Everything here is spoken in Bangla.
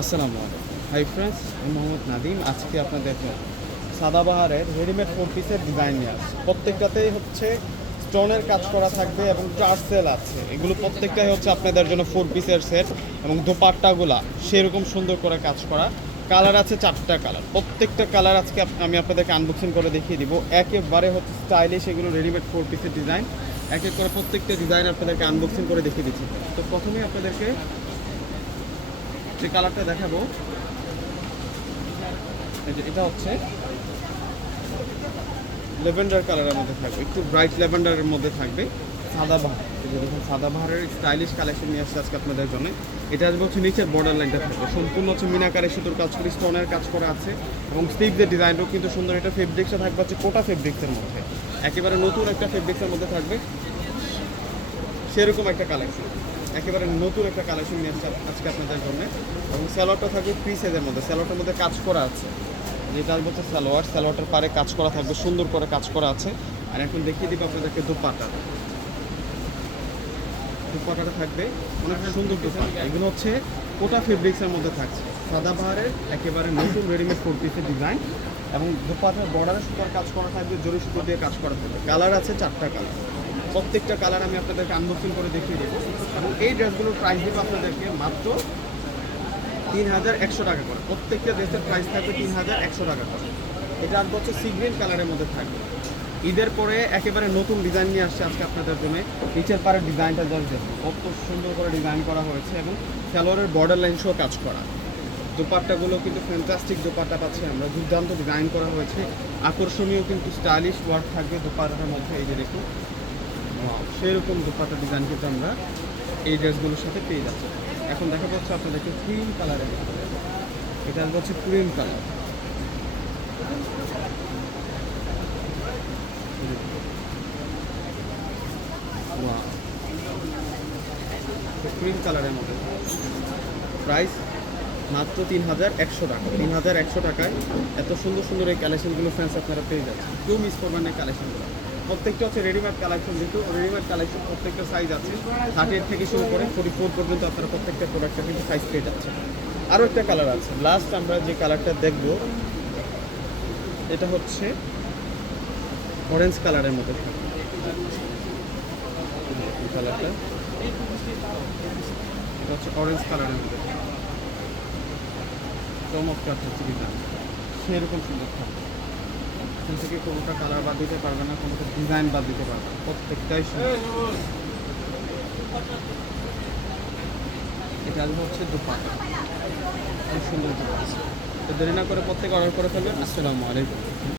আসসালামু আলাইকুম। হাই ফ্রেন্ডস আমি মোহাম্মদ নাদিম। আজকে আপনাদের সাদাবাহারের রেডিমেড ফোর পিসের ডিজাইন নিয়ে আসছি। প্রত্যেকটাতেই হচ্ছে স্টোনের কাজ করা থাকবে এবং চার সেল আছে। এগুলো প্রত্যেকটাই হচ্ছে আপনাদের জন্য ফোর পিসের সেট এবং দোপাট্টাগুলা সেরকম সুন্দর করে কাজ করা। কালার আছে চারটা কালার প্রত্যেকটা কালার আজকে আমি আপনাদেরকে আনবক্সিং করে দেখিয়ে দিব। একেবারে হচ্ছে স্টাইলিশ এগুলো রেডিমেড ফোর পিসের ডিজাইন এক এক করে প্রত্যেকটা ডিজাইন আপনাদেরকে আনবক্সিং করে দেখিয়ে দিচ্ছি। তো প্রথমেই আপনাদেরকে যে কালারটা দেখাবো। এটা হচ্ছে লেভেন্ডার কালারের মধ্যে থাকবে, একটু ব্রাইট লেভেন্ডারের মধ্যে থাকবে, সাদা বাহার। এই দেখুন, সাদা বাহারের স্টাইলিশ কালেকশন নিয়ে আসছে আজকে আপনাদের জন্য। এটা আসবে হচ্ছে নিচের বর্ডার লাইনটা থাকবে। সম্পূর্ণ হচ্ছে মিনাকারে সুতোর কাজ করে স্টোনের কাজ করা আছে। এবং স্লিভদের ডিজাইনটাও কিন্তু সুন্দর, এটা ফেব্রিক্সটা থাকবে হচ্ছে কোটা ফেব্রিক্সের মধ্যে। একেবারে নতুন একটা ফেব্রিক্সের মধ্যে থাকবে। সেরকম একটা কালেকশন একেবারে নতুন একটা কালেকশন নিয়ে আসছে আজকে আপনাদের জন্য। এবং স্যালোয়ারটা থাকবে ফ্রি সাইজের মধ্যে। স্যালোয়ারটার মধ্যে কাজ করা আছে। যেটা হচ্ছে স্যালোয়ার স্যালোয়ারটার পারে কাজ করা থাকবে, সুন্দর করে কাজ করা আছে। আর এখন দেখিয়ে দিব আপনাদেরকে দুপাটা। দুপাটাটা থাকবে। অনেক সুন্দর দুপাটা। এগুলো হচ্ছে কোটা ফেব্রিক্সের মধ্যে থাকছে। সাদা বাহারের একেবারে নতুন রেডিমেড ফোর পিসের ডিজাইন এবং দুপাটার বর্ডারে সুতার কাজ করা থাকবে জরি সুতো দিয়ে কাজ করা থাকবে। কালার আছে চারটা কালার প্রত্যেকটা কালার আমি আপনাদেরকে আনবক্সিং করে দেখিয়ে দেবো। এই ড্রেসগুলোর প্রাইস দেবো আপনাদেরকে মাত্র তিন হাজার একশো টাকা করে। প্রত্যেকটা ড্রেসের প্রাইস থাকবে তিন হাজার একশো টাকা করে। এটা আর হচ্ছে সি গ্রিন কালারের মধ্যে থাকবে। ঈদের পরে একেবারে নতুন ডিজাইন নিয়ে আসছে আজকে আপনাদের জন্য। নিচের পাড়ের ডিজাইনটা জাস্ট দেখুন। কত সুন্দর করে ডিজাইন করা হয়েছে এবং স্যালোয়ারের বর্ডার লাইন সহ কাজ করা। দোপাট্টাগুলো কিন্তু ফ্যান্টাস্টিক দোপাট্টা পাচ্ছি আমরা। দুর্দান্ত ডিজাইন করা হয়েছে। আকর্ষণীয় কিন্তু স্টাইলিশ ওয়ার্ক থাকবে দোপাট্টার মধ্যে। এই যে দেখুন। সেরকম দোপাট্টা ডিজাইন কিন্তু আমরা এই ড্রেসগুলোর সাথে পেয়ে যাচ্ছি। এখন দেখা যাচ্ছে আপনাদেরকে ক্রিম কালারের এটা হচ্ছে ক্রিম কালার ক্রিম কালারের মধ্যে। প্রাইস মাত্র তিন হাজার একশো টাকা। তিন হাজার একশো টাকায় এত সুন্দর সুন্দর এই কালেকশনগুলো ফ্যান্স আপনারা পেয়ে যাচ্ছেন। কেউ মিস করবেন না কালেকশনগুলো প্রত্যেকটা হচ্ছে রেডিমেড কালেকশন যেহেতু রেডিমেড কালেকশন প্রত্যেকটা সাইজ আছে থার্টি থেকে শুরু করে ফোর্টি ফোর পর্যন্ত আপনারা প্রত্যেকটা প্রোডাক্টটা কিন্তু সাইজ পেয়ে যাচ্ছেন। আরও একটা কালার আছে। লাস্ট আমরা যে কালারটা দেখব, এটা হচ্ছে অরেঞ্জ কালারের মতো। কালারটা এটা হচ্ছে অরেঞ্জ কালারের মধ্যে চমৎকার হচ্ছে সেরকম সুন্দর থাকবে এখান থেকে কোনোটা কালার বাদ দিতে পারবে না কোনোটা ডিজাইন বাদ দিতে পারবে না প্রত্যেকটাই এটা আসবে হচ্ছে দুপাটা। খুব সুন্দর দুপাটা। তো দেরি না করে প্রত্যেক অর্ডার করে ফেলবেন। আসসালামু আলাইকুম।